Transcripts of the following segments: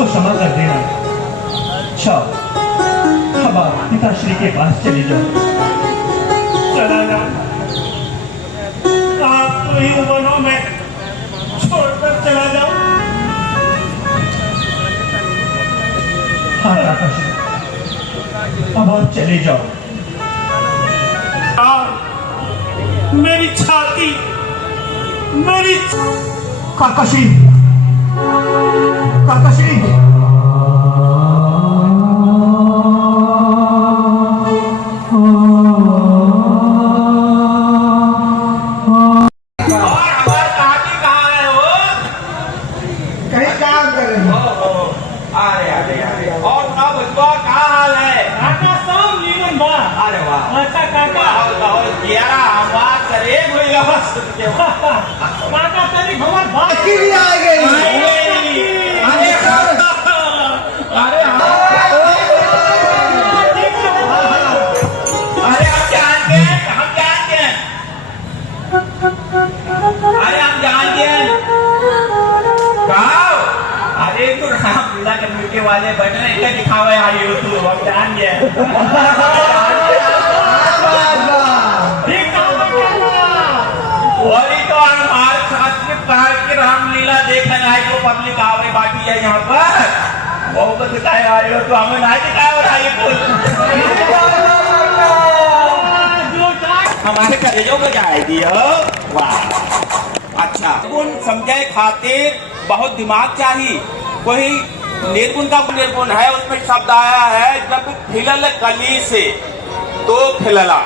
मुझको क्षमा कर देना। जाओ, अब आप पिताश्री के पास चली जाओ। चला जाओ, आप तो ही बनो, मैं छोड़कर चला जाऊं। हाँ काकाश्री, अब आप चले जाओ। मेरी छाती, मेरी काकाश्री, काकाश्री, काका तेरी खबर बाकी भी आ गई। अरे अरे हम जानते हैं, हम जानते हैं, अरे हम जानते हैं। कहो, अरे तू रामलीला के मिलके वाले बन रहे हैं, दिखावा आई हो तू, हम जान गए। रामलीला देखने आए तो पब्लिक आवे बाकी है यहाँ पर, वो को दिखाए आए हो तो हमें ना दिखाए और आइए बोल हमारे कलेजों को जाए दियो। वाह, अच्छा गुण समझे खातिर बहुत दिमाग चाहिए। कोई निर्गुण का निर्गुण है, उसमें शब्द आया है जब फिलल कली से तो फिलला,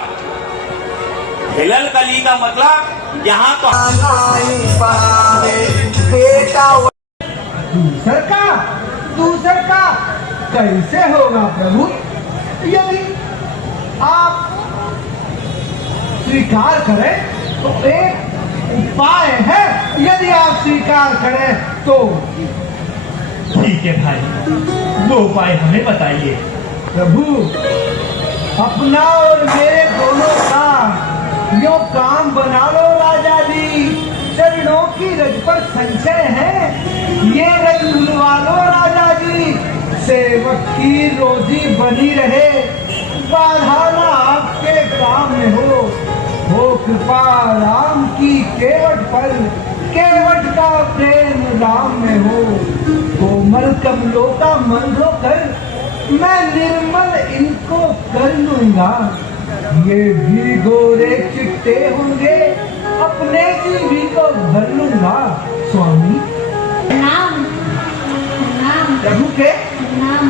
फिलल कली का मतलब यहाँ तो बेटा दूसर का कैसे होगा प्रभु? यदि आप स्वीकार करें तो एक उपाय है, यदि आप स्वीकार करें तो। ठीक है भाई, वो उपाय हमें बताइए। प्रभु, अपना और मेरे दोनों का यो काम बना लो राजा जी। चरणों की रज पर संचय है, ये रज धुलवा लो राजा जी। सेवक की रोजी बनी रहे, बाधा ना आपके काम में हो कृपा राम की केवट पर, केवट का प्रेम राम में हो। कोमल कमलों का मन धोकर मैं निर्मल इनको कर लूंगा। ये भी गोरे चिट्टे होंगे, अपने जीवी को भर लूंगा। स्वामी नाम नाम प्रभु के नाम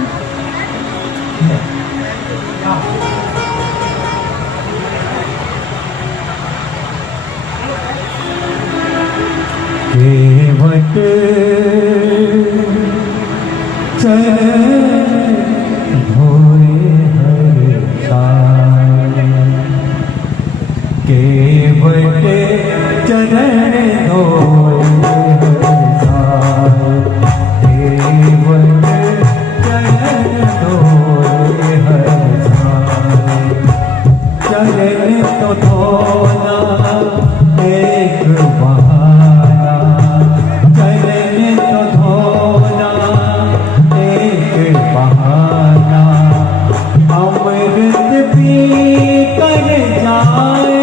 केवट चरण तो धोना एक बहाना, चरण तो धोना एक बहाना। अमृत पी कर जाए,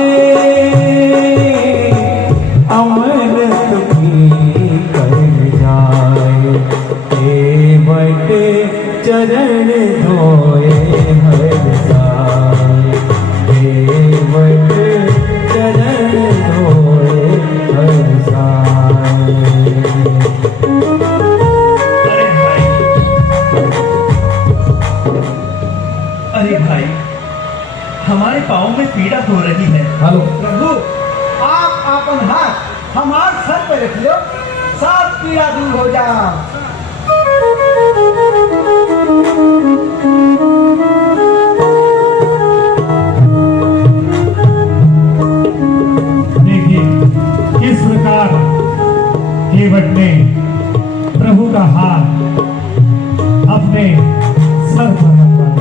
अमृत पी कर जाए। केवट चरण धोए हर साए, केवट चरण धोए हर साए। अरे भाई, हमारे पाँव में पीड़ा हो रही है। हेलो प्रभु, आप अपन हाथ हमारे सर पे रख लो, सब पीड़ा दूर हो जा। देखिए किस प्रकार केवट ने प्रभु का हाथ अपने सर पर रखा।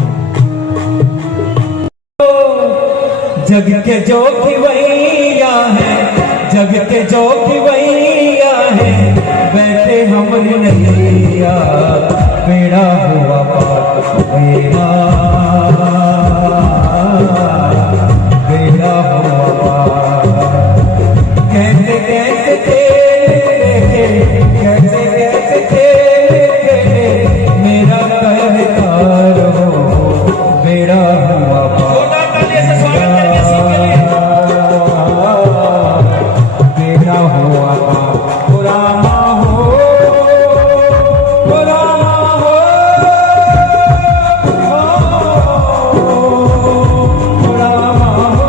जग के जो खिवैया है, जग के जो खिवैया है, बैठे हमरे नैया। कैसे खेले कैसे कैसे खेले मेरा कहकार हो बेड़ा हुआ छोटा ताली से स्वागत करके सबके लिए। बेड़ा हुआ पुराना हो पुराना हो पुराना हो।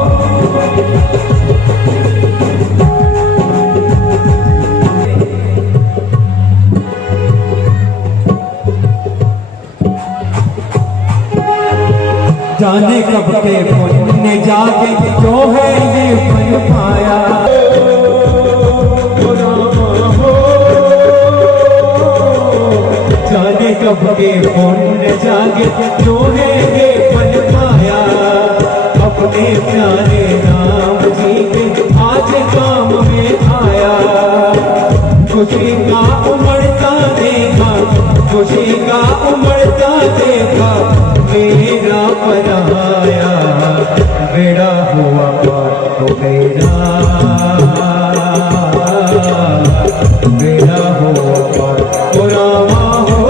जाने कब के पुण्य जाके जो है ये बन पाया जाने कब के पुण्य जाके जो है ये बन पाया अपने प्यारे नाम जी के आज काम में आया खुशी का उमड़ता देखा खुशी का उमड़ता देखा मेरा बनाया बेड़ा हुआ पार तो मेरा बेड़ा हुआ पार पुराना हो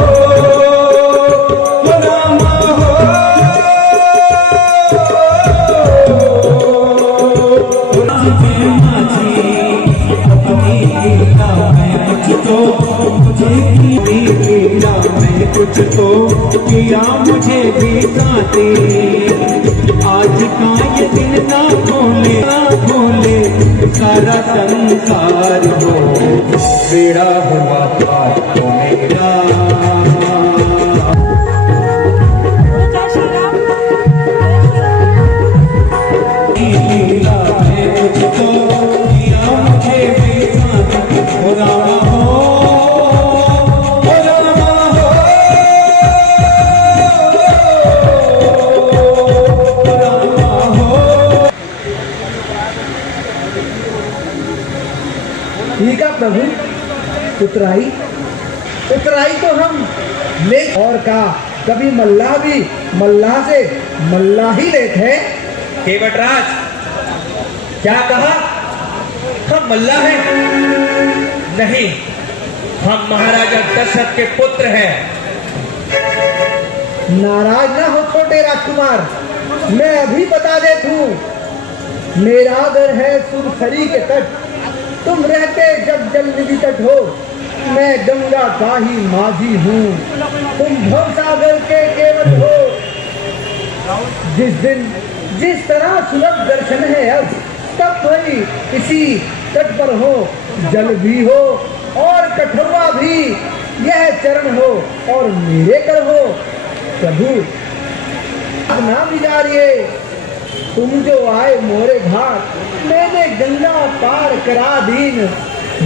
पुराना हो अपनी लीला में कुछ तो मुझे लीला में कुछ तो किया मुझे भी साथी आज का ये दिन ना खोले सारा संसार हो बेड़ा हुआ पार तो मेरा लीला में कुछ तो किया मुझे भी साथी पुराना हो ठीक है प्रभु, उतराई उतराई तो हम ले और का कभी मल्लाह भी मल्लाह से मल्लाह ही लेते हैं। केवटराज, क्या कहा? हम मल्लाह हैं? नहीं, हम महाराजा दशरथ के पुत्र हैं। नाराज ना हो छोटे राजकुमार, मैं अभी बता देता हूँ। मेरा घर है सुरसरी के तट, तुम रहते जब जल निधि तट हो, मैं गंगा का ही माझी हूँ, तुम भवसागर के केवट हो। जिस दिन जिस तरह सुलभ दर्शन है अब, तब वही इसी तट पर हो, जल भी हो और कठौआ भी, यह चरण हो और मेरे कर हो। प्रभु ना बिगाड़िए, तुम जो आए मोरे घाट, मैंने गंगा पार करा दीन,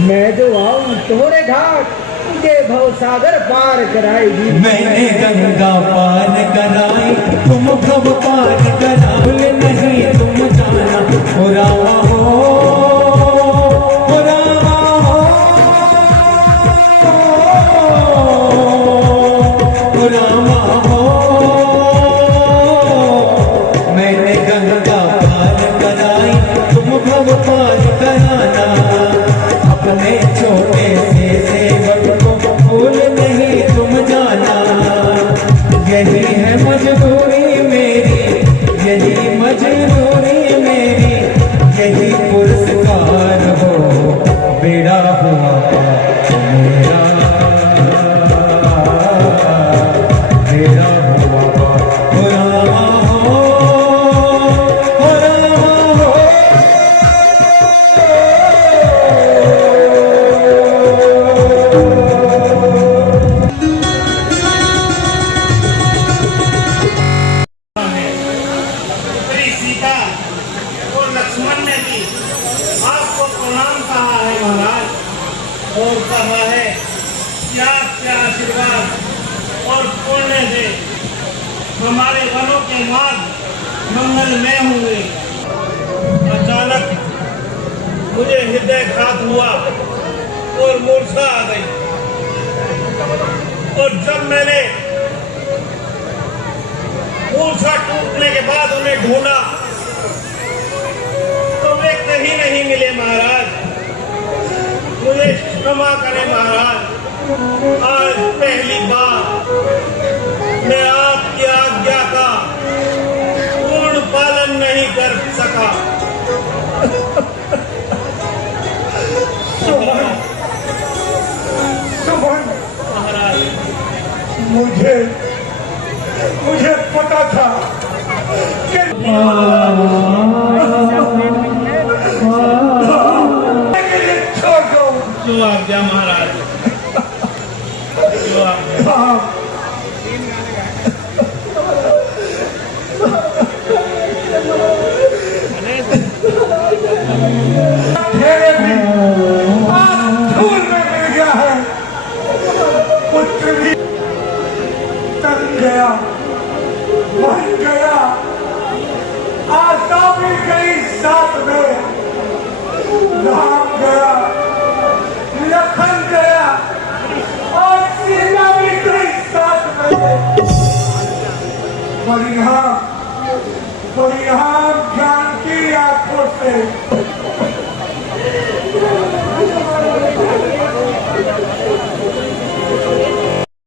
मैं जो आऊं तोरे घाट, मुझे भवसागर पार कराई दीन। मैंने गंगा पार कराई, तुम भव पार करा, भूल नहीं तुम जाना पुराना हो पुराना हो पुराना हो। मैंने गंगा पार कराई, तुम भव पार कराना, अपने छोटे से सेवक को भूल नहीं तुम जाना। यही है मजबूरी मेरी, यही मजबूरी मेरी, यही पुरस्कार हो बेड़ा हुआ मेरा बेड़ा हुआ पुराना हो पुराना हो। पुत्री सीता और लक्ष्मण ने भी आपको प्रणाम कहा है महाराज, और कहा है कि आपके आशीर्वाद और पुण्य से हमारे वनों के मार्ग मंगलमय होंगे। अचानक मुझे हृदयघात हुआ और मूर्छा आ गई, और जब मैंने मूर्छा टूटने के बाद उन्हें ढूंढा तो वे कहीं नहीं मिले महाराज। मुझे क्षमा करें महाराज। आज पहली बार मैं आपकी आज्ञा का पूर्ण पालन नहीं कर सका। सुमन, महाराज मुझे पता था कि छोड़ दो। जो आज्ञा महाराज, जो आज्ञा। ठहरे भी आज धूल में मिल गया है। पुत्र भी तन गया, मर गया, आशा भी गई साथ में, राम गया, लखन गया और सीता भी गई साथ में। परिणाम ज्ञान की आंखों से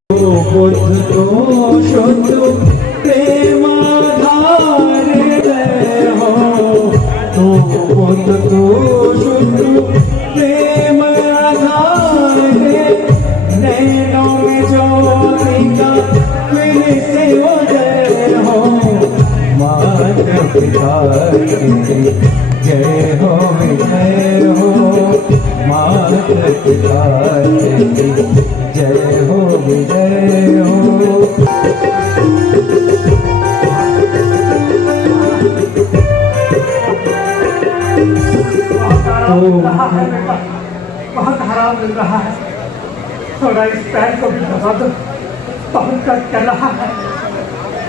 बुद्ध को शुद्ध प्रेम आधार हो, तो बुद्ध को शुद्ध प्रेम आधार नैनों में ज्योति का फिर से उदय हो। माता पिता की जय हो, विजय हो। माता पिता की जय हो, विजय हो। बहुत आराम मिल रहा है। थोड़ा इस पैर को भी दबा दो, बहुत कट कर रहा है।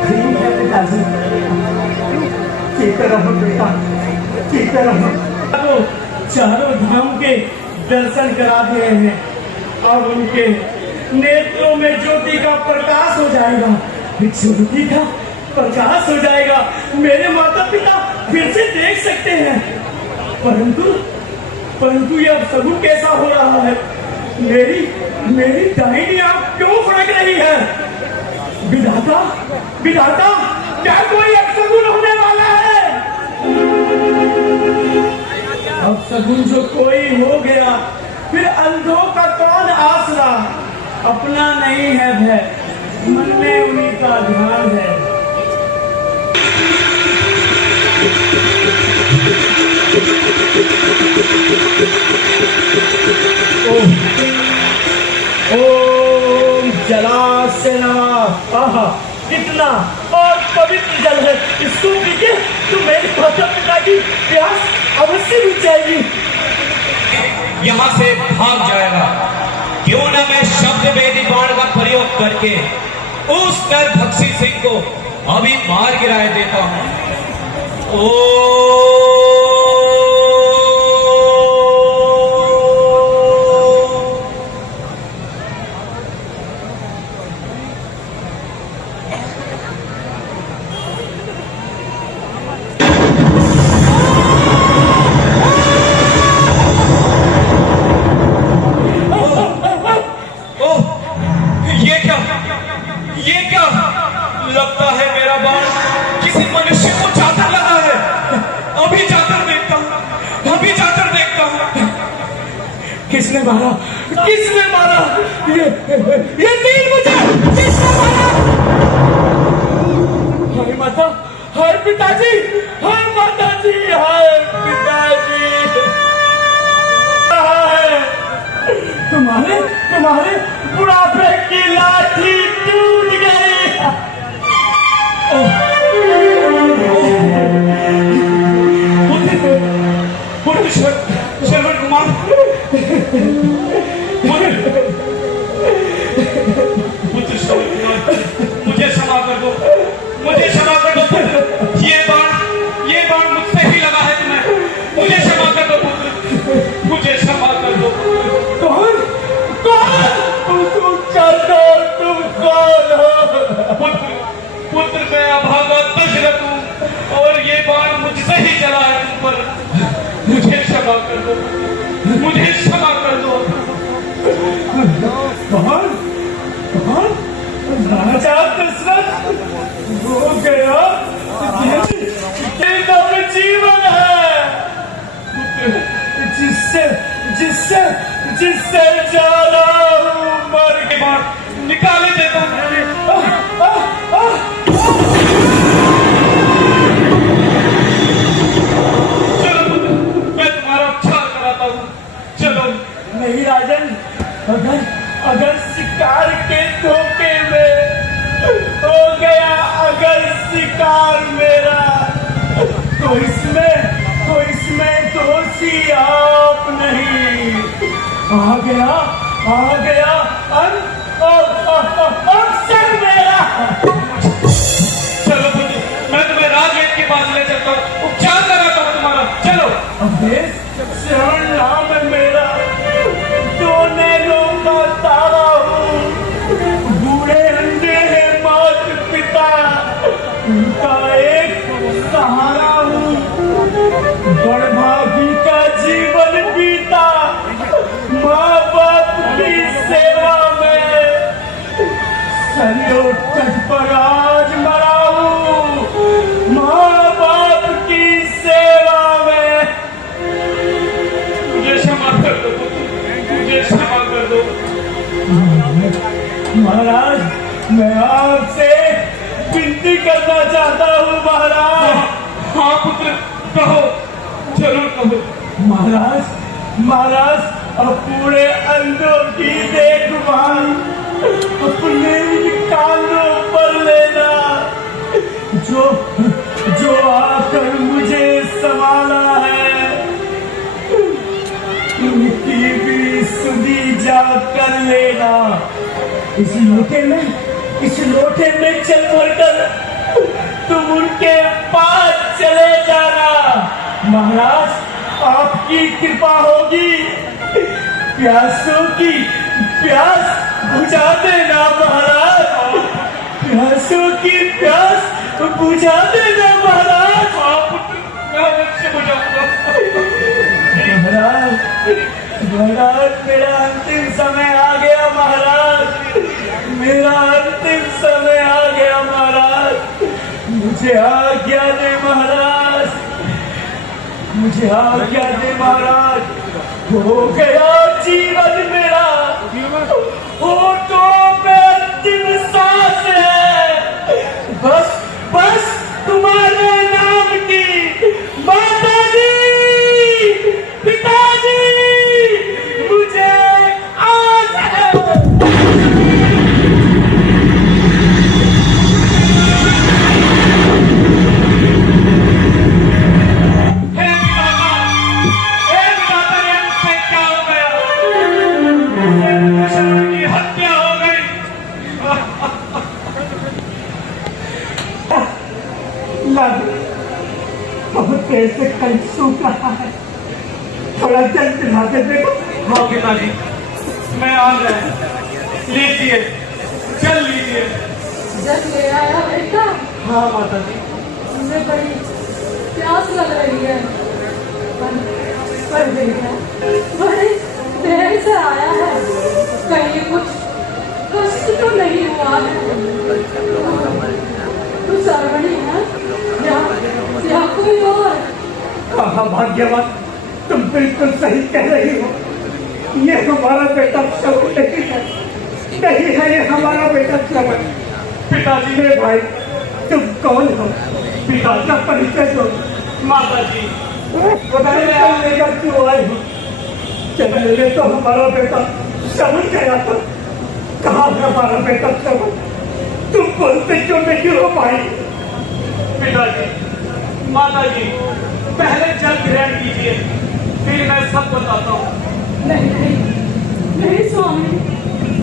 ठीक है पिताजी, जीते रहो बेटा, जीते रहो। चारों धाम के दर्शन करा दिए हैं, अब उनके नेत्रों में ज्योति का प्रकाश हो जाएगा, ज्योति का प्रकाश हो जाएगा। मेरे माता पिता फिर से देख सकते हैं। परंतु यह सगुन कैसा हो रहा है? मेरी दाहिनी आंख क्यों फड़क रही है? विधाता, क्या कोई अपशगुन होने वाला है? अपशगुन जो कोई हो गया, फिर अंधों का कौन आसरा? अपना नहीं है भय, मन में उन्हीं का ध्यान है। ओम जलाशय। आहा, कितना और पवित्र जल है, इसको पीके तो मेरे माता पिता की प्यास अवश्य बुझ जाएगी। यहाँ से भाग जाएगा। क्यों न मैं शब्द वेदी बाण का प्रयोग करके उस नर भक्षी सिंह को अभी मार गिराए देता हूँ। ये क्या लगता है? मेरा बाण किसी मनुष्य को जाकर लगा है। अभी जाकर देखता हूँ। किसने मारा? ये तीर मुझे किसने मारा? हाय माता, हाय पिताजी, हाय माताजी, हाय पिताजी। तुम्हारे बुढ़ापे की लाठी टूट गई। श्रवण कुमार, मुझे क्षमा कर दो। ये बाण मुझसे ही लगा है तुम्हें। मुझे क्षमा कर दो पुत्र, मुझे क्षमा कर दो। कौन? तुम कौन हो? पुत्र मैं अभागा दशरथ हूँ और ये बाण मुझसे ही चला है तुम पर। मुझे क्षमा कर दो। से जाना हूँ मर के बाद निकाले देता हूँ। चलो पुत्र, मैं तुम्हारा उपचार कराता हूँ। चलो। नहीं राजन, अगर शिकार के धोखे में हो गया अगर शिकार मेरा, तो इसमें दोषी आप नहीं। आ गया अवसर मेरा। चलो पुत्र, मैं तुम्हें राजवेद के पास ले चलता हूँ, उपचार कराता हूँ तुम्हारा। चलो। अभेश शरण नाम है मेरा, दो नैनों का तारा हूँ, बूढ़े अंधे हैं मात पिता, उनका एक सहारा हूँ, बड़भागी का जीवन बीता माँ बाप की सेवा में, सरयू तट पर आज मरा हूँ माँ बाप की सेवा में। मुझे क्षमा कर दो पुत्र, मुझे क्षमा कर दो। महाराज, मैं आपसे विनती करना चाहता हूँ महाराज। हाँ पुत्र, कहो, जरूर कहो। महाराज अब पूरे अंधों की देखभाल अपने कानों पर लेना, जो आकर मुझे संभाला है, उनकी भी सुधी जा कर लेना। इस लोटे में चल भरकर तुम उनके पास चले जाना। महाराज आपकी कृपा होगी, प्यासों की प्यास बुझा देना महाराज, प्यासों की प्यास बुझा देना महाराज। मैं अवश्य बुझाऊंगा। महाराज मेरा अंतिम समय आ गया महाराज, मेरा अंतिम समय आ गया महाराज, मुझे आज्ञा दे महाराज, मुझे आज्ञा दे महाराज। हो गया जीवन मेरा, होठों पे अंतिम सांस है, बस तुम्हारे नाम की माताजी पिताजी मुझे आज हत्या हो गई। लागू बहुत देर से कल सूख रहा है, थोड़ा जल पिला के देखो। हाँ पिताजी, मैं आ गया, लीजिए, चल लीजिए। जल ले आया बेटा। हाँ माता जी। मुझे बड़ी प्यास लग रही है, पर बेटा बड़े देर से आया है, कहीं कुछ कष्ट तो नहीं हुआ है? तू सर्वणी है या कोई और? कहा भाग्यवान, तुम बिल्कुल सही कह रही हो, ये हमारा बेटा श्रवण नहीं है, ये हमारा बेटा श्रवण। पिताजी मेरे भाई, तुम कौन हो? पिता का परिचय दो। माता जी, बताइए आप लेकर क्यों आए हो? चले तो हमारा बेटा श्रवण गया था, कहा हमारा बेटा श्रवण? तुम बोलते क्यों नहीं हो भाई? पिताजी, माता जी, पहले जल ग्रहण कीजिए, फिर मैं सब बताता हूँ। नहीं स्वामी,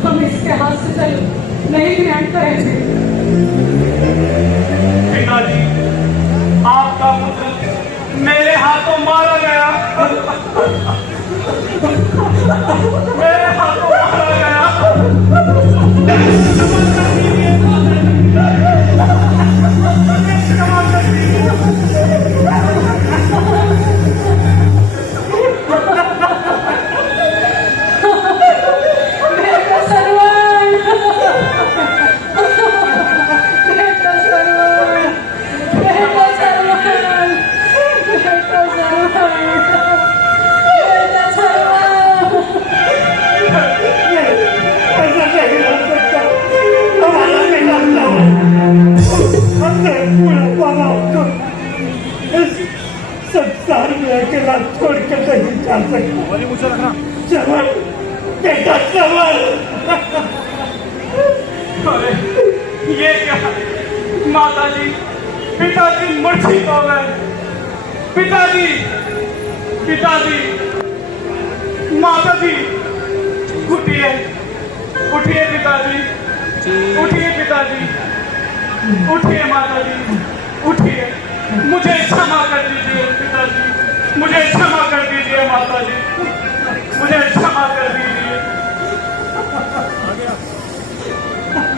हम इसके हाथ से जल नहीं ग्रहण करेंगे। पिताजी, आपका पुत्र मेरे हाथों मारा गया, मेरे हाथों मारा गया। अकेला छोड़ के नहीं जा सकता। चमन बेटा चमन। अरे ये क्या, माताजी पिताजी मूर्छित हो गए। पिताजी पिताजी माताजी उठिए उठिए पिताजी, उठिए पिताजी, उठिए माताजी, उठिए। मुझे क्षमा कर दीजिए पिताजी, मुझे क्षमा कर दीजिए माताजी, मुझे क्षमा कर दीजिए,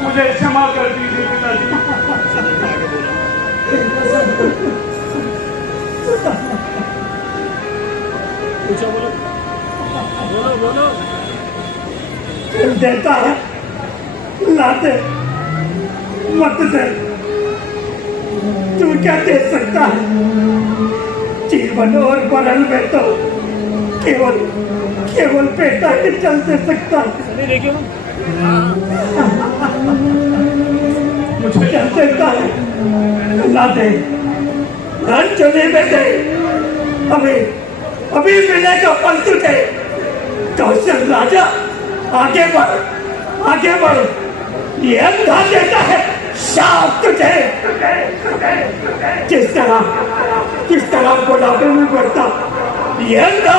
मुझे क्षमा कर दीजिए पिताजी। देता है लाते मत दे, तू क्या दे सकता है? जीवन और मरण में तो केवल केवल बेटा ही चल दे सकता है। मुझे क्या देता है? ला दे, चले बेटे, अभी अभी मिलेगा फल तुझे। कौशल राजा आगे बढ़, आगे बढ़, ये अंधा देता है शाप तुझे। किस तरह बुढ़ापे में बढ़ता ये अंधा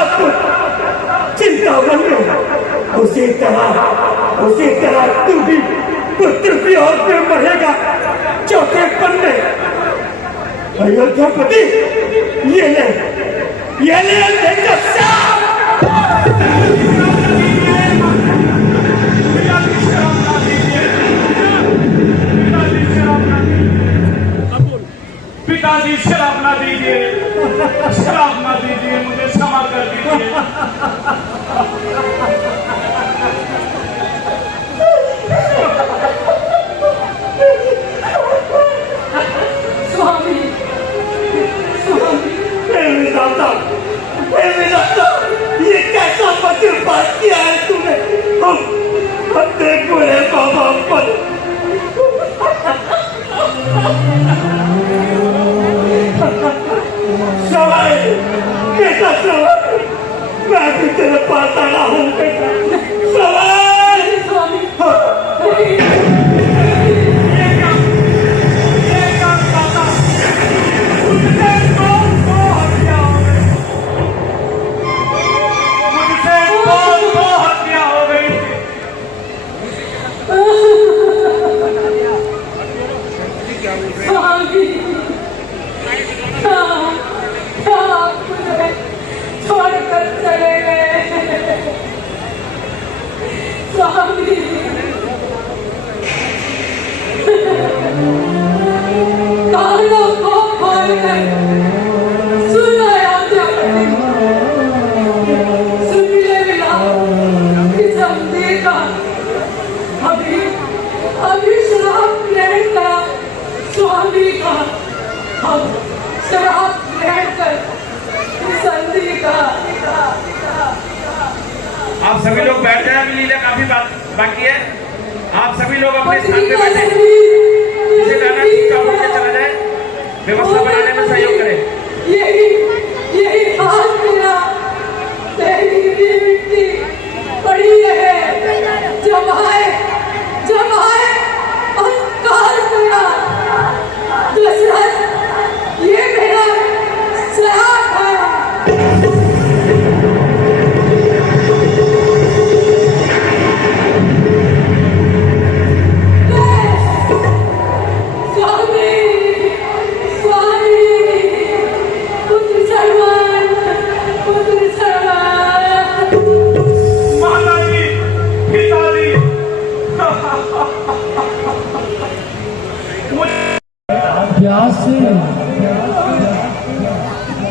चिंतावन में, उसी तरह तू भी पुत्र भी और पे मरेगा चौथे पन्ने। अयोध्यापति ये ले अंधे का शाप। पिताजी शराब ना दीजिए, शराब ना दीजिए, मुझे क्षमा कर दीजिए। स्वामी स्वामी ये कैसा पत्र पाठ किया है तूने? हम देखो रे बाबा पर। सवाई बेटा, सवाई मैं भी तेरे पास आया हूँ बेटा। सवाई स्वामी छोड़कर चले गए। स्वामी कानों को खोलकर सुन अयोध्यापति, सुन ले मिला कि समझे का अभी शराब ग्रहण करा स्वामी का। हम शराब ग्रहण कर संधि का। आप सभी लोग बैठ जाए, अभी लीला काफी बाकी है। आप सभी लोग अपने स्थान पे बैठे, जिसे जाना चुपचाप होकर चला जाए, व्यवस्था बनाने में सहयोग करें। यही हाथ मेरा तेरी मिट्टी पड़ी रहे, जब आए अंधकार मेरा दशरथ, ये मेरा श्राप है।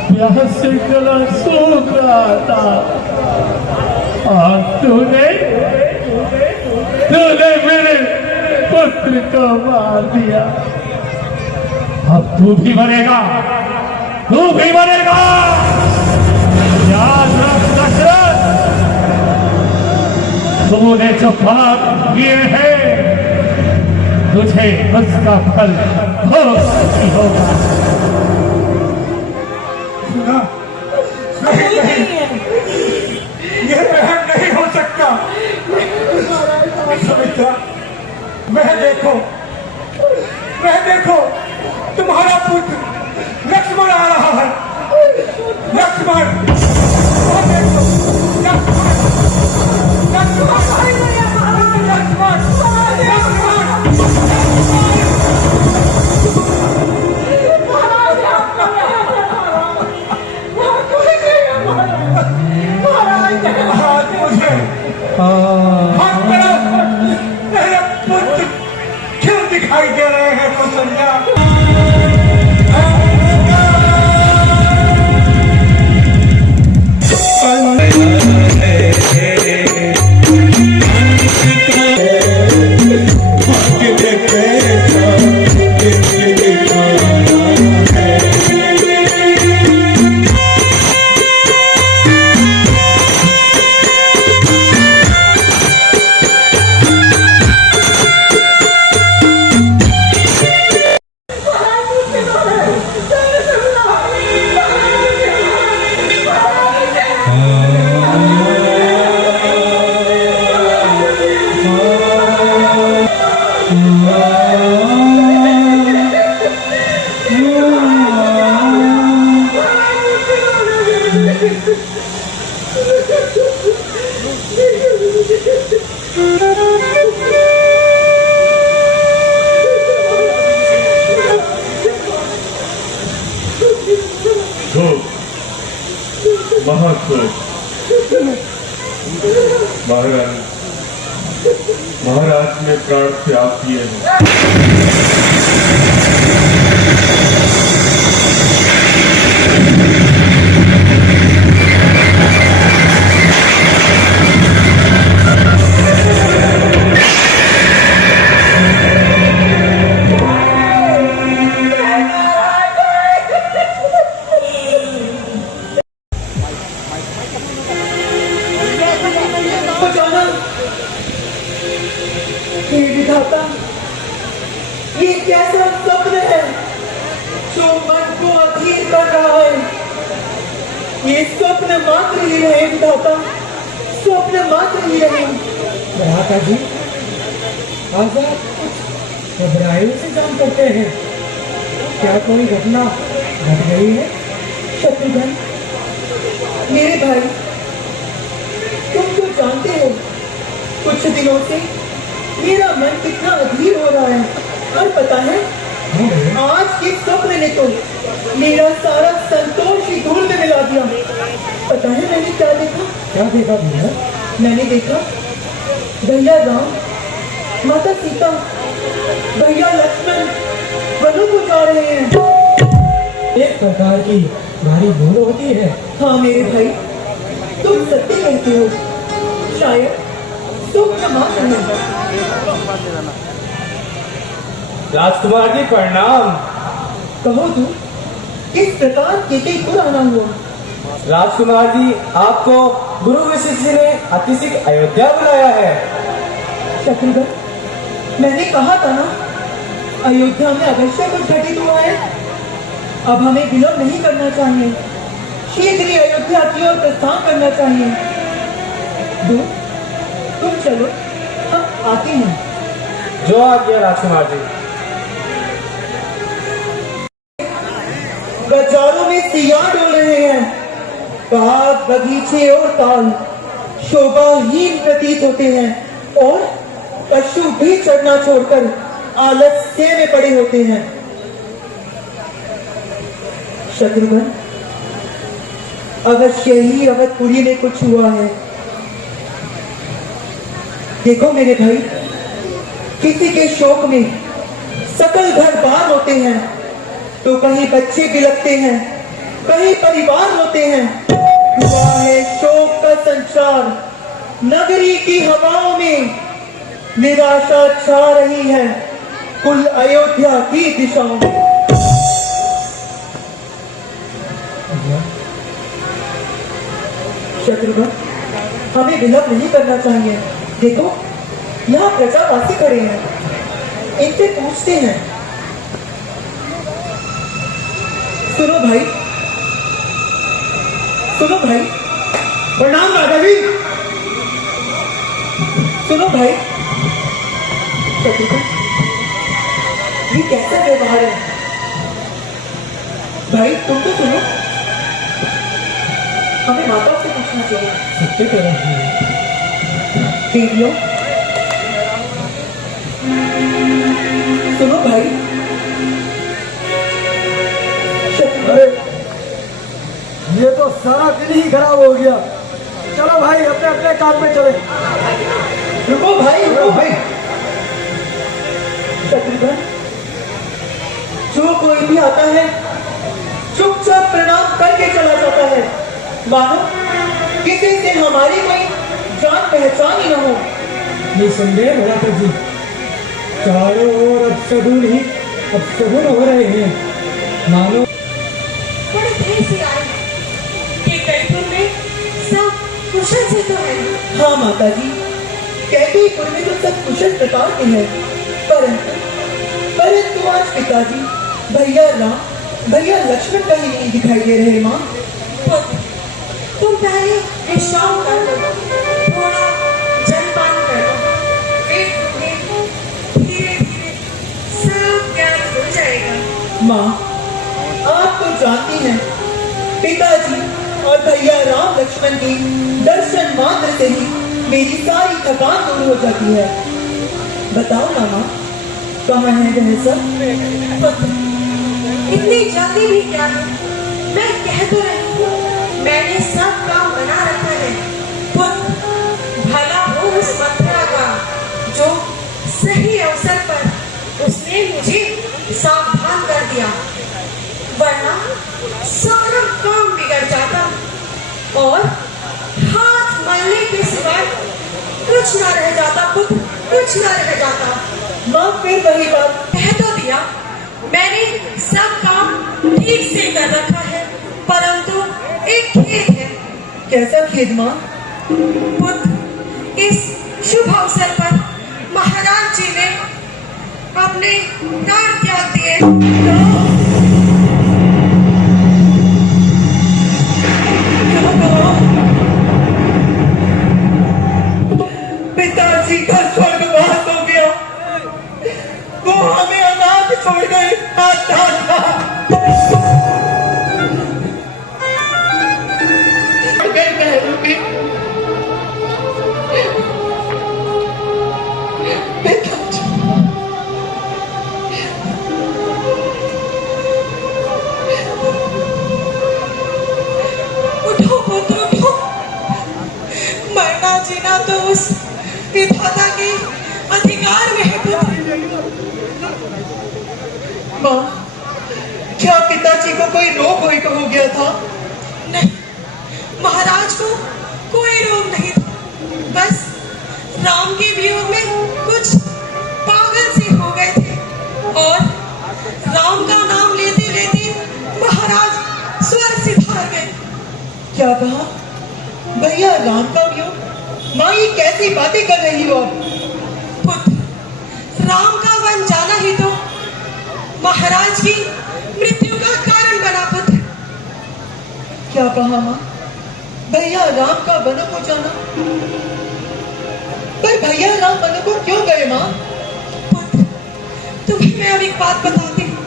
प्यास से गला सूख रहा था और तूने मेरे पुत्र को मार दिया। अब तू भी मरेगा, तू भी मरेगा। याद रख दशरथ, तूने जो पाप किए हैं तुझे उसका फल भोग होगा। सुमित्रा, वह देखो तुम्हारा पुत्र लक्ष्मण आ रहा है। लक्ष्मण, वह देखो, लक्ष्मण, लक्ष्मण, लक्ष्मण, आज मुझे हर तरफ मेरे पुत्र क्यों दिखाई दे रहे हैं कौशल्या? महाराज ने प्राण त्याग किए हैं। ये कैसा स्वप्न है जो मन को अधीर कर रहा है? ये स्वप्न मात्र ही रहे विधाता, स्वप्न मात्र ही रहे। भ्राता जी, आज आप कुछ घबराहट से काम करते हैं। क्या कोई घटना घट गई है? शत्रुघ्न, मेरे भाई, तुम तो जानते हो कुछ दिनों से मेरा मन कितना अधीर हो रहा है। और पता है, आज के स्वप्न ने तो मेरा सारा संतोष ही धूल में मिला दिया। पता है मैंने क्या देखा? क्या देखा भैया? मैंने देखा भैया राम, माता सीता, भैया लक्ष्मण वनों को जा रहे हैं। एक प्रकार की भारी भूल होती है। हाँ मेरे भाई, तुम सत्य कहते हो। शायद स्वप्न मात्र है। राजकुमार जी प्रणाम। कहो तू किस प्रकार केकईपुर आना हुआ? राजकुमार जी, आपको गुरु वशिष्ठ जी ने अतिशीघ्र अयोध्या बुलाया है। शत्रुघ्न, मैंने कहा था ना, अयोध्या में अवश्य कुछ घटित हुआ है। अब हमें विलंब नहीं करना चाहिए, शीघ्र ही अयोध्या की ओर प्रस्थान करना चाहिए। तुम चलो, हम आते हैं। जो आज्ञा राजकुमार जी। बाजारों में सियार डोल रहे हैं, बाग बगीचे और ताल शोभाहीन प्रतीत होते हैं और पशु भी चढ़ना छोड़कर आलस्य में पड़े होते हैं। शत्रुघ्न, अवश्य ही अवधपुरी में कुछ हुआ है। देखो मेरे भाई, किसी के शोक में सकल घर बार होते हैं, तो कहीं बच्चे बिलखते हैं, कहीं परिवार होते हैं। हुआ है शोक का संचार, नगरी की हवाओं में निराशा छा रही है कुल अयोध्या की दिशाओं में। शत्रुघ्न, हमें विलंब नहीं करना चाहिए। देखो, यहाँ प्रजावासी खड़े हैं, इनसे पूछते हैं। सुनो भाई, प्रणाम राजा जी। सुनो भाई, शत्रुघ्न, ये कैसा व्यवहार है? भाई तुम तो सुनो, हमें माता से पूछना चाहिए। सत्य कह रहे हैं। देवियों, सुनो भाई, अरे ये तो सारा दिन ही खराब हो गया। चलो भाई अपने अपने काम पे चले। रुको भाई, रुको भाई। शत्रुघ्न, जो कोई भी आता है चुपचाप प्रणाम करके चला जाता है, मानो किसी से हमारी कोई जान पहचान ही न हो। निसंदेह भ्राता जी, चारों ओर अपशगुन ही अपशगुन हो रहे हैं। मानो बड़े देर से आए कि कैथुर में सब कुशल से तो है। हाँ माता जी, कैथुर में तो सब कुशल प्रकार के हैं, परंतु आज पिताजी भैया राम, भैया लक्ष्मण कहीं नहीं दिखाई दे रहे। माँ, तुम पहले विश्राम कर लो, थोड़ा जलपान कर लो, फिर तुम्हें धीरे धीरे सब ज्ञान हो जाएगा। माँ, आप तो जानती हैं पिताजी और भैया राम लक्ष्मण की दर्शन मात्र से ही मेरी सारी थकान दूर हो जाती है। बताओ ना माँ, कहाँ है वह सब? इतनी जल्दी भी क्या है? मैं कह तो रही हूँ, मैंने सब काम बना रखा है। पुत्र भला हो उस मथुरा का जो सही अवसर पर उसने मुझे सावधान कर दिया, वरना सारा काम बिगड़ जाता और हाथ मलने के सिवाय कुछ न रह जाता। पुत्र कुछ न रह जाता। माँ, फिर वही बात। कह तो दिया, मैंने सब काम ठीक से कर रखा है, परंतु एक खेद है। कैसा खेद माँ? पुत्र, इस शुभ अवसर पर महाराज जी ने अपने प्राण त्याग दिए। पिताजी का स्वर्गवास हो गया, वो हमें अनाथ छोड़ गए। उठो पुत्र उठो, मरना जीना तो उस विधाता के अधिकार में है। पुत्र, माँ, क्या पिताजी को कोई रोग हो गया था? नहीं, महाराज को कोई रोग नहीं था, बस राम के वियोग में कुछ पागल से हो गए थे और राम का नाम लेते लेते महाराज स्वर्ग से भाग गए। क्या कहा? भैया राम का वियोग? माँ, ये कैसी बातें कर रही हो आप? पुत्र, राम का वन जाना ही तो महाराज की मृत्यु का कारण बना। पुत्र, क्या कहा माँ? भैया राम का वनों को जाना? पर भैया राम वनों को क्यों गए माँ? पुत्र, तुम्हें मैं अब एक बात बताती हूँ।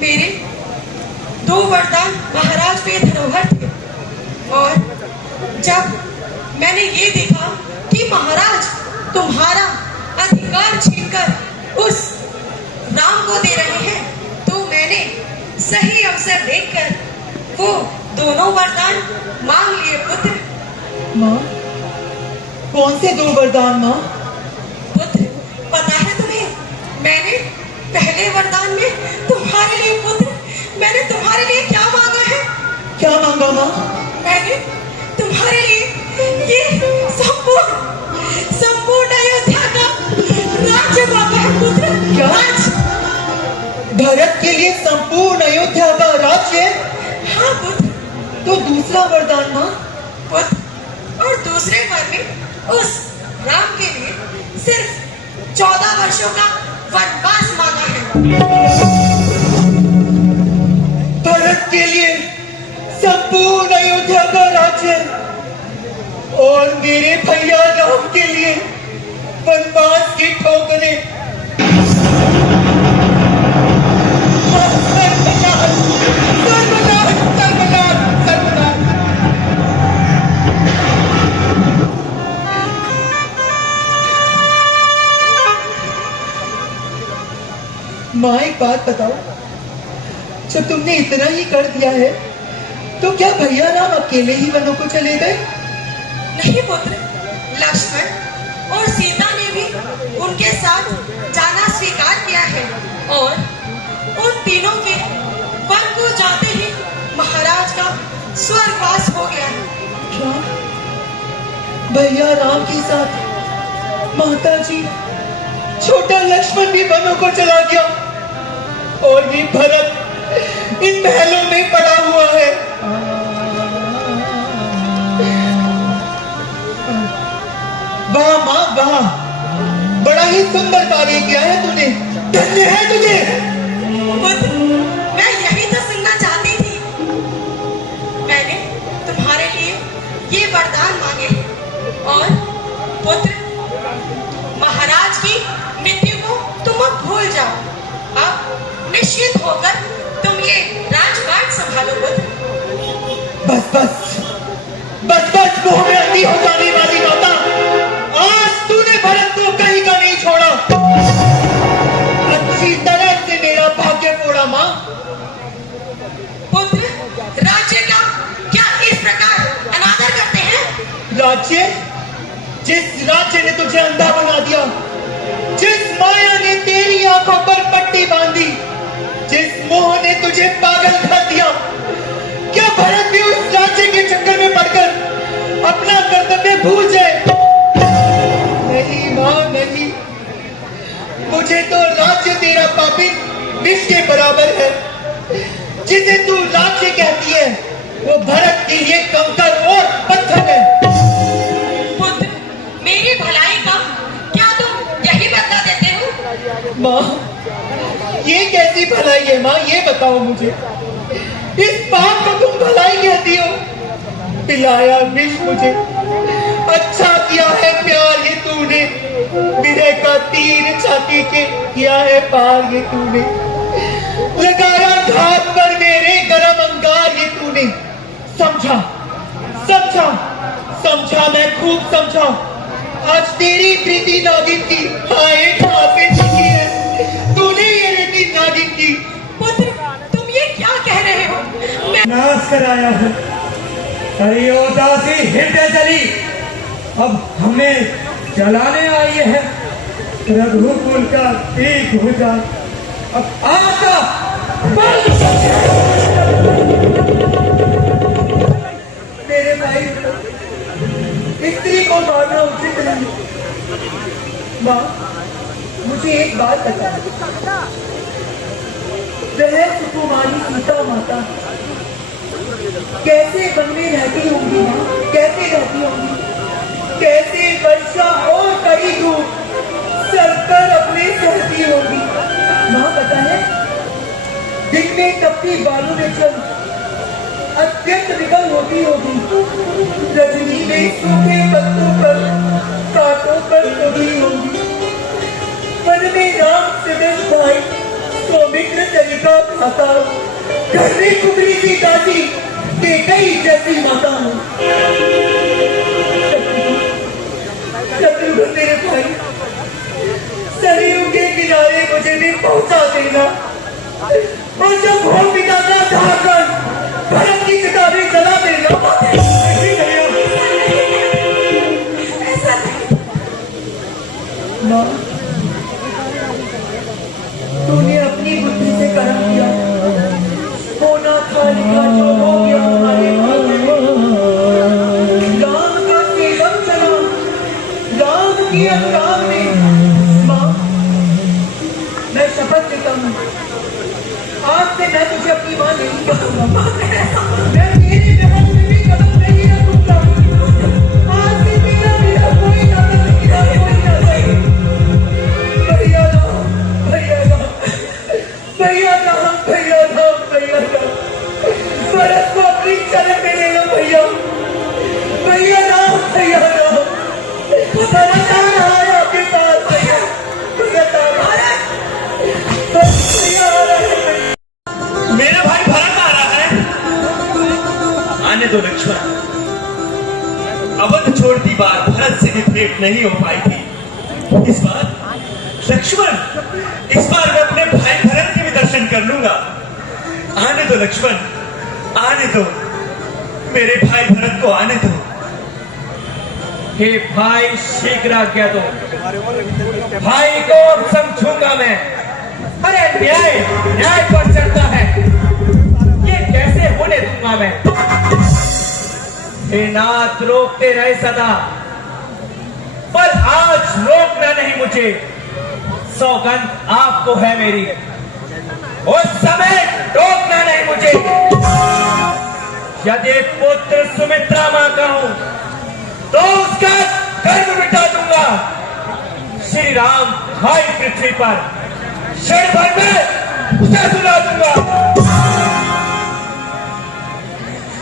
मेरे 2 वरदान महाराज पे धरोहर थे और जब मैंने ये देखा कि महाराज तुम्हारा अधिकार छीनकर उस राम को दे रहे हैं, तो मैंने सही अवसर देखकर वो दोनों वरदान मांग लिए। पुत्र, माँ, कौन से 2 वरदान माँ? पुत्र, पता है तुम्हें, मैंने पहले वरदान में तुम्हारे लिए पुत्र, मैंने तुम्हारे लिए क्या मांगा है? क्या मांगा माँ? मैंने तुम्हारे लिए ये संपूर्ण अयोध्या का राज्य मांगा है। पुत्र, क्या? राज। भारत के लिए संपूर्ण अयोध्या का राज्य? हाँ पुत्र। तो दूसरा वरदान माँ? पुत्र, और दूसरे वर में उस राम के लिए सिर्फ 14 वर्षों का वनवास मांगा है। भारत के लिए संपूर्ण अयोध्या का राज्य और मेरे भैया राम के लिए वनवास की ठोकरें। माँ एक बात बताओ, जब तुमने इतना ही कर दिया है तो क्या भैया राम अकेले ही वनों को चले गए? नहीं पुत्र, लक्ष्मण और सीता ने भी उनके साथ जाना स्वीकार किया है और उन तीनों के वन को जाते ही महाराज का स्वर्गवास हो गया। क्या भैया राम के साथ माता जी, छोटा लक्ष्मण भी वनों को चला गया और ये भरत इन महलों में पड़ा हुआ है? वाह माँ वाह, बड़ा ही सुंदर कार्य किया है तूने, धन्य है तुझे। पुत्र, मैं यही तो सुनना चाहती थी। मैंने तुम्हारे लिए ये वरदान मांगे और पुत्र, महाराज की मृत्यु को तुम अब भूल जाओ। अब निश्चित होकर तुम ये राजपाट संभालो पुत्र। बस बस बस बस, मुंह में अंधी हो जाने वाली माता, आज तूने भरत को कहीं का नहीं छोड़ा, अच्छी तरह से मेरा भाग्य फोड़ा माँ। पुत्र, राज्य का क्या इस प्रकार अनादर करते हैं? राज्य? जिस राज्य ने तुझे अंधा बना दिया, जिस माया ने तेरी आंखों पर पट्टी बांधी, जिस मोह ने तुझे पागल कर दिया, क्या भरत भी उस राज्य के चक्कर में पड़कर अपना कर्तव्य भूल जाए? नहीं माँ नहीं, मुझे तो राज्य तेरा पापी विष के बराबर है। जिसे तू राज्य कहती है वो भरत के लिए कंकर और पत्थर है। पुत्र, मेरी भलाई का क्या तुम यही बदला देते हो? माँ, ये कैसी भलाई है माँ, ये बताओ मुझे। इस पाप को तुम भलाई कहती हो? पिलाया विष मुझे, अच्छा किया है प्यार ये तूने, विरह का तीर छाती के किया है पार ये तूने, लगाया घात पर मेरे गरम अंगार ये तूने। समझा समझा समझा, मैं खूब समझा। आज तेरी प्रीति नागिन की हाय ठासे की है, तूने ये रीति नागिन की। पुत्र, तुम ये क्या कह रहे हो? नाश कराया है, हरियोदासी हृदय जली, अब हमें जलाने आई है। रघुकुल का एक हो जाए, अब आपका मेरे भाई, स्त्री को मारना उचित नहीं। माँ, मुझे एक बात बता, वह सुकुमारी सीता माता कैसे वन में रहती होंगी माँ, कैसे रहती होंगी, कैसे वर्षा और कड़ी धूप सर पर अपने सहती होगी। माँ पता है, दिन में तपती बालू में चल अत्यंत विकल होती होगी, रजनी में सूखे पत्तों पर कांटों पर सोती होगी, मन में राम सदन भाई सौमित्र तरीका खाता, घर में कुबरी सी दादी के कई जैसी माता हूँ। शत्रुघ्न मेरे भाई, सरयू के किनारे मुझे भी पहुंचा देना, और जब हो पिता का धाकर भरत की किताबें जला देना। माँ, तूने अपनी बुद्धि से कर्म किया, होना था लिखा जो हो गया हमारे हाथ में। राम का सेवक चला राम की अंगार में। माँ, मैं शपथ लेता हूँ, आज से मैं तुझे अपनी माँ नहीं कहूँगा। मैं तेरे महल में भी कदम नहीं रखूंगा। आज से मेरा कोई नाता नहीं रहा, कोई नाता नहीं। भैया राम, भैया राम, भैया राम, भैया राम, भैया राम, भरत को अपनी चरण में ले लो भैया। भैया राम, भैया राम, भरत आ रहा है आपके पास भैया, भरत आ रहा है, भैया आ रहा है। मेरा भाई भरत आ रहा है, आने दो लक्ष्मण। अवध छोड़ती बार भरत से भी भेंट नहीं हो पाई थी, इस बार लक्ष्मण, इस बार मैं अपने भाई कर लूंगा। आने दो लक्ष्मण, आने दो, मेरे भाई भरत को आने दो। हे भाई शीघ्र आज्ञा दो, भाई को अब समझूंगा मैं। अरे न्याय न्याय पर चलता है, ये कैसे होने दूंगा मैं। हे नाथ रोकते रहे सदा, पर आज रोकना नहीं मुझे। सौगंध आपको है मेरी, उस समय रोकना नहीं मुझे। यदि पुत्र सुमित्रा मां का हूं तो उसका गर्व मिटा दूंगा। श्री राम भाई पृथ्वी पर क्षण भर में उसे सुला दूंगा।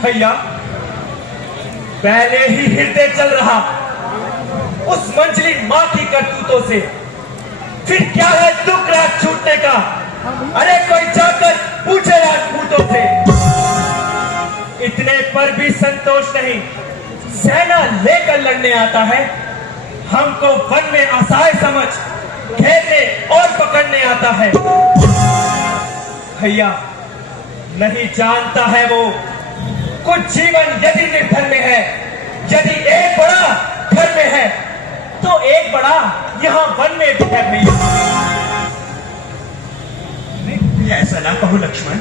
भैया पहले ही हृदय चल रहा उस मंजली मां की करतूतों से, फिर क्या है दुख रात छूटने का। अरे कोई जाकर पूछे राजपूतों से। इतने पर भी संतोष नहीं, सेना लेकर लड़ने आता है। हमको वन में असहाय समझ घेरने और पकड़ने आता है। भैया नहीं जानता है वो, कुछ जीवन यदि निर्धन में है, यदि एक बड़ा घर में है तो एक बड़ा यहाँ वन में भी है। भैया ऐसा ना कहो लक्ष्मण,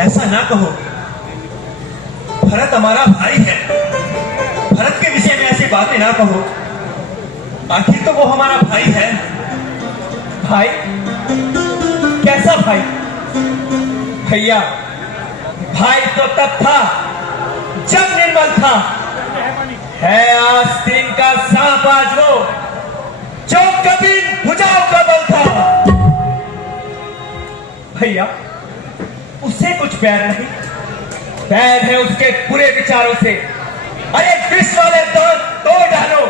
ऐसा ना कहो। भरत हमारा भाई है, भरत के विषय में ऐसी बातें ना कहो। आखिर तो वो हमारा भाई है। भाई? कैसा भाई? भैया भाई तो तब था जब निर्मल था, है आस्तीन का सांप आज वो जो कभी भुजाओं का बल था। भैया उससे कुछ बैर नहीं, बैर है उसके बुरे विचारों से। अरे विष वाले दांत तोड़ डालो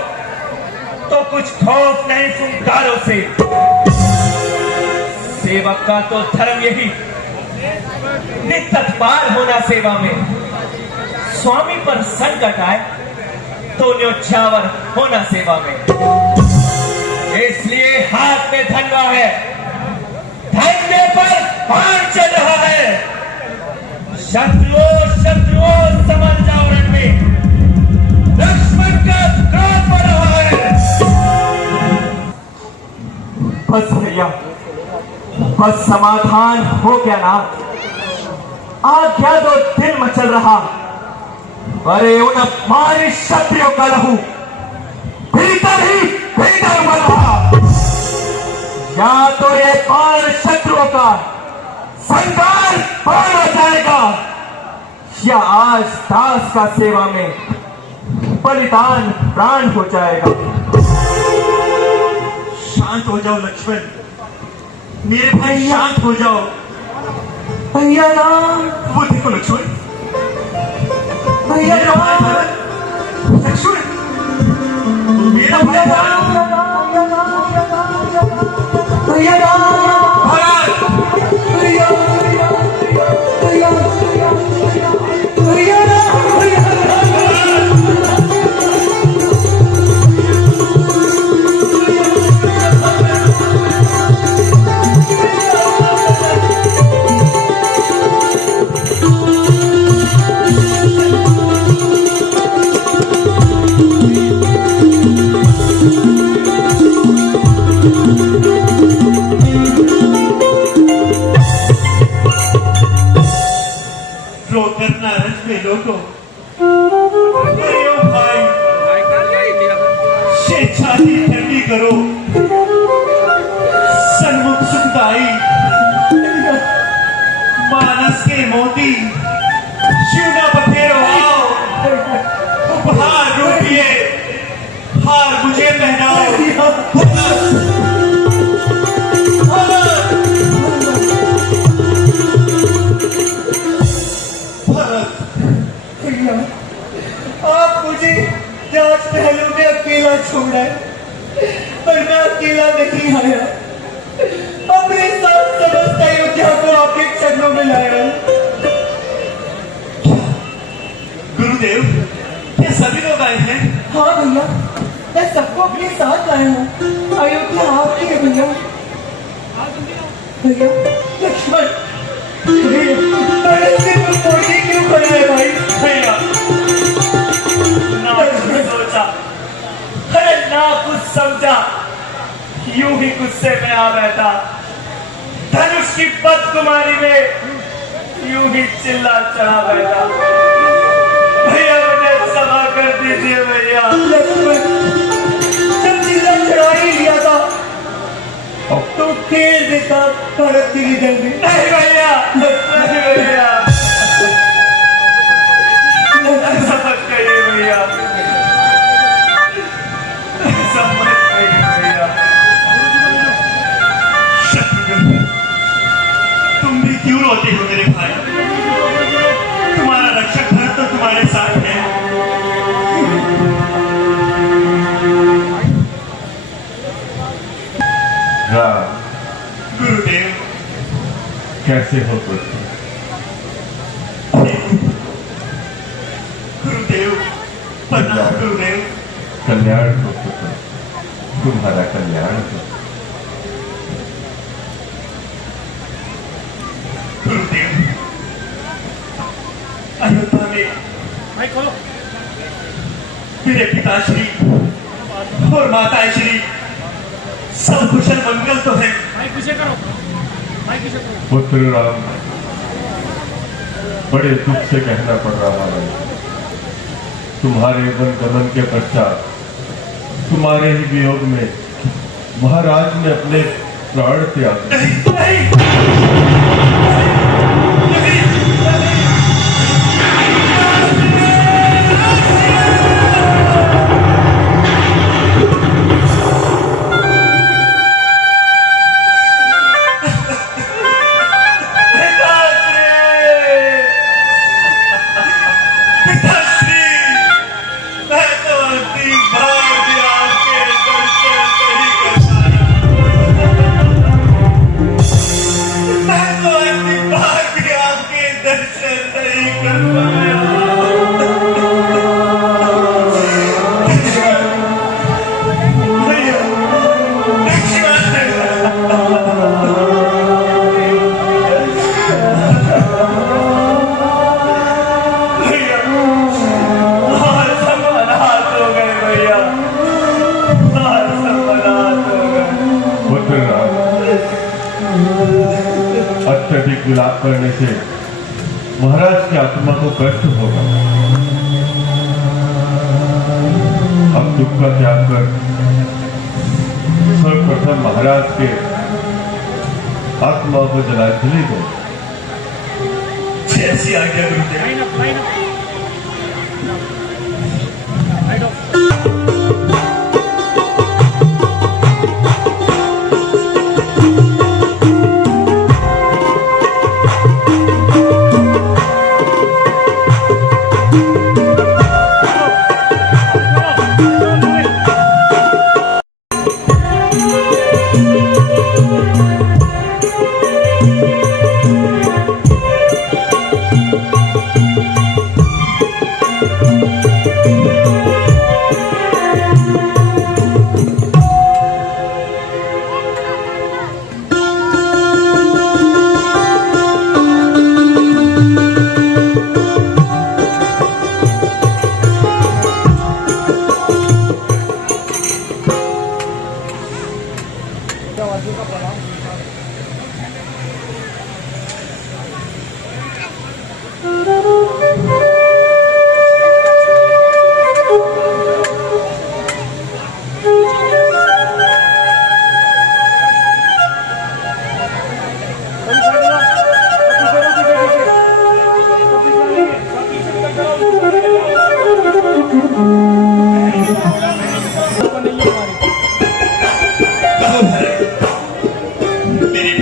तो कुछ खौफ नहीं फुंकारों से। सेवक का तो धर्म यही नितत्पार होना सेवा में। स्वामी पर संकट आए तो न्योछावर होना सेवा में। इसलिए हाथ में धनवा है, धन्य पर बाण चल रहा है। शत्रुओं समझ जाओ रण में, लक्ष्मण का क्रोध बढ़ रहा है। बस भैया बस समाधान हो गया ना। आज्ञा दो, दिल मचल रहा। अरे उन अपमानित क्षत्रियों का लहू भीतर ही भीतर उबल रहा। या तो ये पार शत्रुओं का संगार पार हो जाएगा, या आज दास का सेवा में बलिदान प्राण हो जाएगा। शांत हो जाओ लक्ष्मण, मेरे भाई शांत हो जाओ। भैया राम, वो देखो लक्ष्मण, भैया राम, लक्ष्मण मेरा भाई भैया राम, भैया छाती ठंडी करो, सन्मुख सुखदाई मानस के मोती शिवना बखेरो आओ। उपहार रूपिए हार मुझे पहनाओ। भैया आप मुझे जांच पहलू में अकेला छोड़ा है, पर मैं अकेला नहीं आया। अपने साथ समस्त अयोध्या को आपके चरणों में लाया। गुरुदेव क्या सभी लोग आए हैं? हाँ भैया, मैं सबको अपने साथ लाया हूँ। अयोध्या आपकी है भैया। भैया लक्ष्मण बड़े सिर पर पोटी क्यों कर रहे भाई? भैया ना कुछ सोचा, अरे ना कुछ समझा, यूं ही गुस्से में आ बैठा, धनुष की बदकुमारी में यूं ही चिल्ला चढ़ा बैठा। भैया मुझे क्षमा कर दीजिए भैया। लक्ष्मण जब चिल्ला चढ़ा ही लिया था तो खेल देता भारत की जंग में। नहीं भैया, नहीं भैया, ऐसा मत कहिए भैया, ऐसा मत कहिए भैया। शत्रुघ्न, तुम भी क्यों रोते हो मेरे भाई? तुम्हारा रक्षक भरत तो तुम्हारे साथ है। गुरुदेव, कैसे हो पुत्र? गुरुदेव, प्रणाम गुरुदेव। कल्याण हो पुत्र, तुम्हारा कल्याण हो। गुरुदेव, अयोध्या में मेरे पिताश्री और माताश्री सब कुशल मंगल तो है। पुत्र राम, बड़े दुख से कहना पड़ रहा है, तुम्हारे वन गमन के पश्चात तुम्हारे ही वियोग में महाराज ने अपने प्राण त्याग दिए। अत्यधिक विलाप करने से महाराज की आत्मा को कष्ट होगा। अब दुख का त्याग कर सर्वप्रथम महाराज के आत्मा को जलांजलि दो। जैसी आज्ञा गुरुदेव।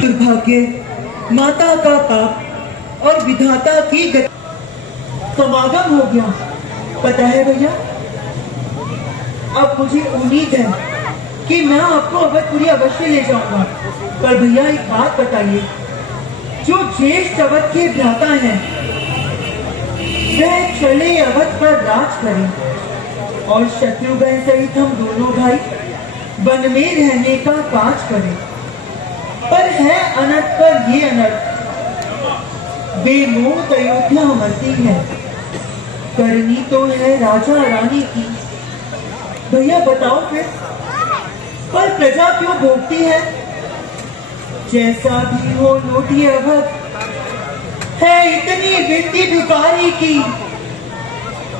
दुर्भाग्य, माता का पाप और विधाता की गति समागम हो गया। पता है भैया, अब मुझे उम्मीद है कि मैं आपको अवधपुरी अवश्य ले जाऊंगा। पर भैया एक बात बताइए, जो ज्येष्ठ अवध के भ्राता हैं वह चले अवध पर राज करें और शत्रुघ्न सहित हम दोनों भाई वन में रहने का काज करें। पर है अनर्थ पर ये अनर्थ, बेमौत अयोध्या मरती है, करनी तो है राजा रानी की। भैया बताओ फिर, पर प्रजा क्यों भोगती है? जैसा भी हो लौटी अवध, है इतनी विनती भिखारी की,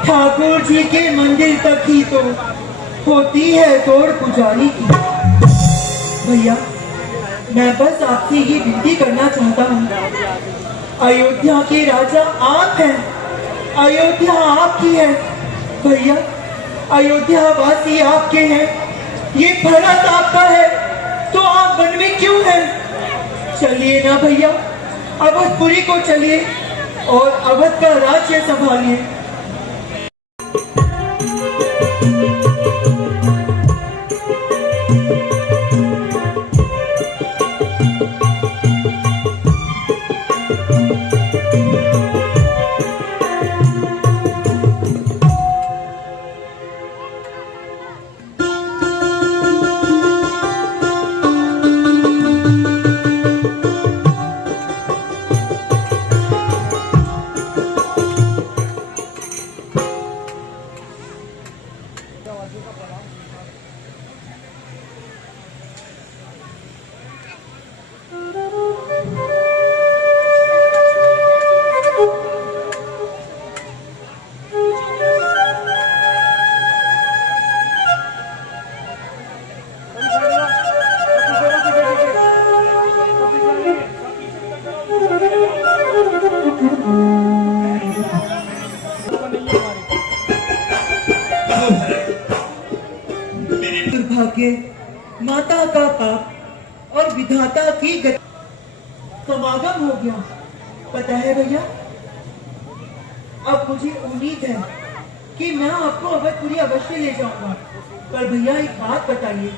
ठाकुर जी के मंदिर तक ही तो होती है तोड़ पुजारी की। भैया मैं बस आपसे ये विनती करना चाहता हूँ, अयोध्या के राजा आप हैं, अयोध्या आपकी है। भैया अयोध्या वासी आपके हैं, ये भरत आपका है, तो आप वन में क्यों हैं? चलिए ना भैया, अवधपुरी को चलिए और अवध का राज्य संभालिए। दुर्भाग्य, माता का पाप और विधाता की गति समागम हो गया। पता है भैया, अब मुझे उम्मीद है कि मैं आपको अवधपुरी अवश्य ले जाऊंगा। पर भैया एक बात बताइए,